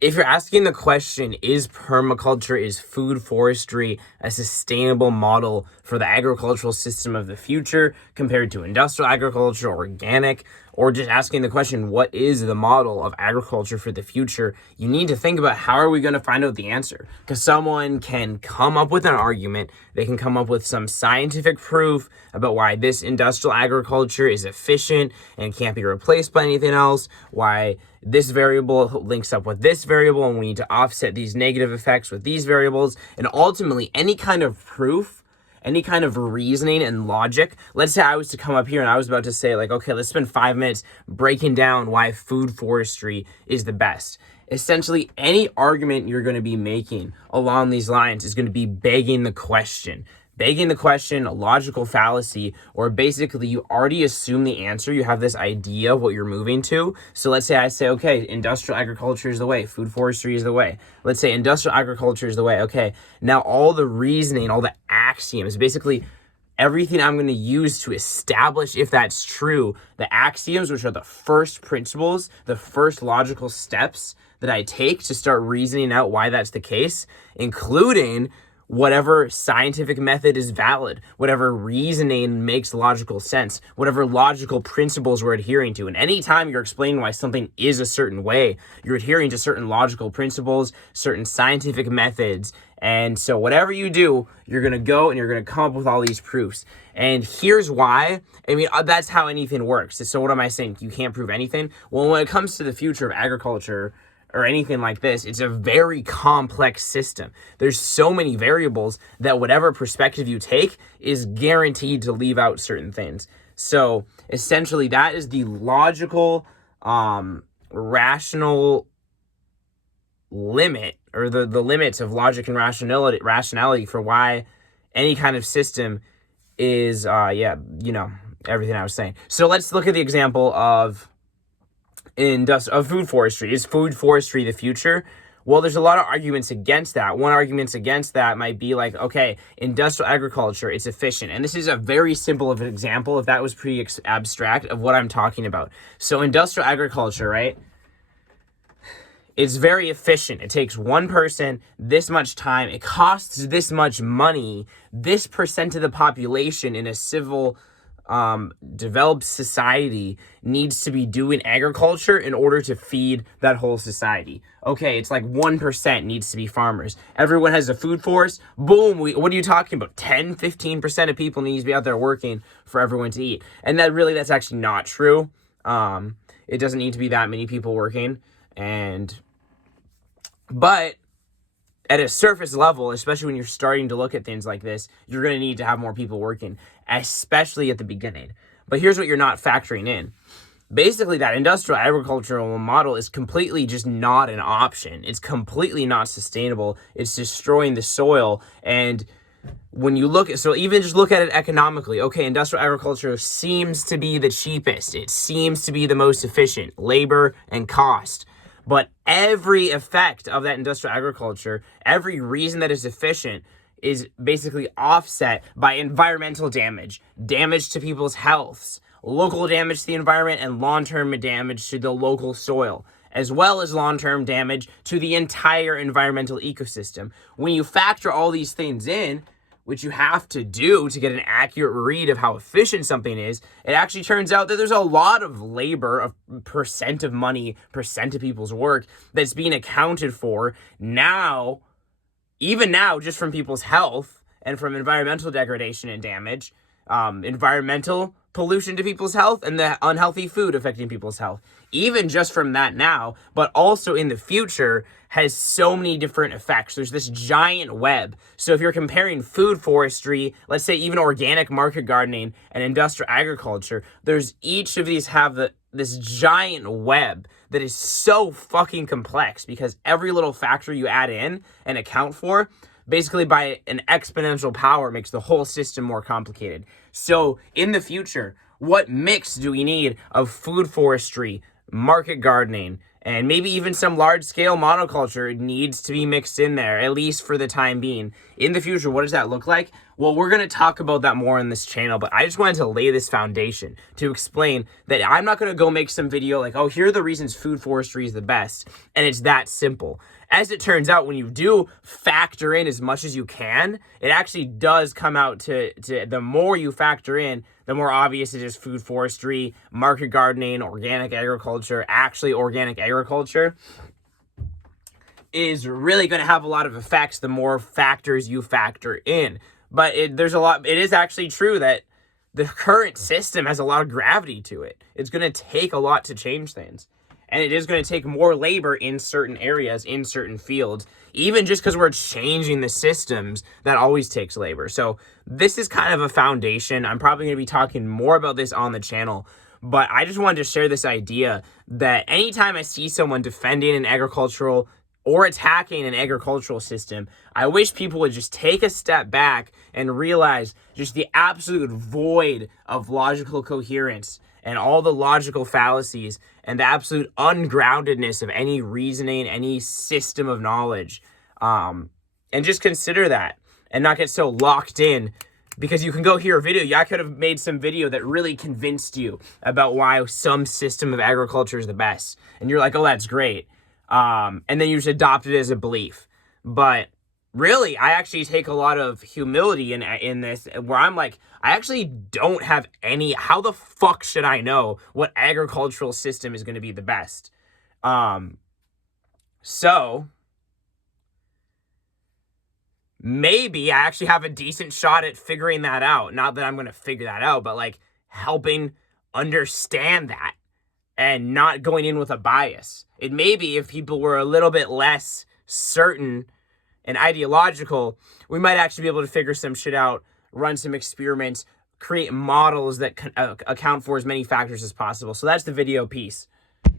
if you're asking the question, is permaculture, is food forestry a sustainable model for the agricultural system of the future compared to industrial agriculture, organic, or just asking the question, what is the model of agriculture for the future? You need to think about how are we going to find out the answer? Because someone can come up with an argument, they can come up with some scientific proof about why this industrial agriculture is efficient and can't be replaced by anything else, why this variable links up with this variable, and we need to offset these negative effects with these variables. And ultimately, any kind of proof, any kind of reasoning and logic. Let's say I was to come up here and I was about to say, like, okay, let's spend 5 minutes breaking down why food forestry is the best. Essentially, any argument you're going to be making along these lines is going to be begging the question, a logical fallacy, or basically you already assume the answer. You have this idea of what you're moving to. So let's say I say, okay, industrial agriculture is the way, food forestry is the way. Let's say industrial agriculture is the way. Okay, now all the reasoning, all the axioms, basically everything I'm going to use to establish if that's true, the axioms, which are the first principles, the first logical steps that I take to start reasoning out why that's the case, including whatever scientific method is valid, whatever reasoning makes logical sense, whatever logical principles we're adhering to. And anytime you're explaining why something is a certain way, you're adhering to certain logical principles, certain scientific methods. And so whatever you do, you're going to go and you're going to come up with all these proofs. And here's why. I mean, that's how anything works. So what am I saying? You can't prove anything? Well, when it comes to the future of agriculture, or anything like this, it's a very complex system. There's so many variables that whatever perspective you take is guaranteed to leave out certain things. So essentially that is the logical, rational limit, or the limits of logic and rationality for why any kind of system is, everything I was saying. So let's look at the example of food forestry. Is food forestry the future? Well, there's a lot of arguments against that. One argument against that might be like, okay, industrial agriculture, it's efficient. And this is a very simple of an example, if that was pretty abstract, of what I'm talking about. So industrial agriculture, right? It's very efficient. It takes one person this much time. It costs this much money. This percent of the population in a civil developed society needs to be doing agriculture in order to feed that whole society. Okay, it's like 1% needs to be farmers. Everyone has a food forest. Boom, what are you talking about? 10, 15% of people need to be out there working for everyone to eat. And that's actually not true. It doesn't need to be that many people working. But at a surface level, especially when you're starting to look at things like this, you're going to need to have more people working, especially at the beginning. But here's what you're not factoring in. Basically, that industrial agricultural model is completely just not an option. It's completely not sustainable. It's destroying the soil. And when you even just look at it economically, okay, industrial agriculture seems to be the cheapest. It seems to be the most efficient, labor and cost. But every effect of that industrial agriculture, every reason that it's efficient, is basically offset by environmental damage to people's healths, local damage to the environment, and long-term damage to the local soil, as well as long-term damage to the entire environmental ecosystem. When you factor all these things in, which you have to do to get an accurate read of how efficient something is, it actually turns out that there's a lot of labor, of percent of money, percent of people's work that's being accounted for now, even now, just from people's health and from environmental degradation and damage, environmental pollution to people's health, and the unhealthy food affecting people's health. Even just from that now, but also in the future, has so many different effects. There's this giant web. So if you're comparing food forestry, let's say even organic market gardening and industrial agriculture, there's each of these have this giant web that is so fucking complex, because every little factor you add in and account for, basically by an exponential power, makes the whole system more complicated. So in the future, what mix do we need of food forestry, market gardening, and maybe even some large-scale monoculture needs to be mixed in there, at least for the time being? In the future, what does that look like? Well, we're going to talk about that more on this channel, but I just wanted to lay this foundation to explain that I'm not going to go make some video like, oh, here are the reasons food forestry is the best, and it's that simple. As it turns out, when you do factor in as much as you can, it actually does come out to the more you factor in, the more obvious it is food forestry, market gardening, organic agriculture, actually organic agriculture is really going to have a lot of effects the more factors you factor in. But it is actually true that the current system has a lot of gravity to it. It's going to take a lot to change things. And it is going to take more labor in certain areas, in certain fields, even just because we're changing the systems, that always takes labor. So this is kind of a foundation. I'm probably going to be talking more about this on the channel, but I just wanted to share this idea that anytime I see someone defending an agricultural or attacking an agricultural system, I wish people would just take a step back and realize just the absolute void of logical coherence and all the logical fallacies and the absolute ungroundedness of any reasoning, any system of knowledge. And just consider that and not get so locked in, because you can go hear a video. I could have made some video that really convinced you about why some system of agriculture is the best. And you're like, oh, that's great. And then you just adopt it as a belief. But really, I actually take a lot of humility in this, where I'm like, I actually don't have any, how the fuck should I know what agricultural system is going to be the best? So maybe I actually have a decent shot at figuring that out. Not that I'm going to figure that out, but like helping understand that and not going in with a bias. It may be if people were a little bit less certain and ideological, we might actually be able to figure some shit out, run some experiments, create models that account for as many factors as possible. So that's the video. Peace.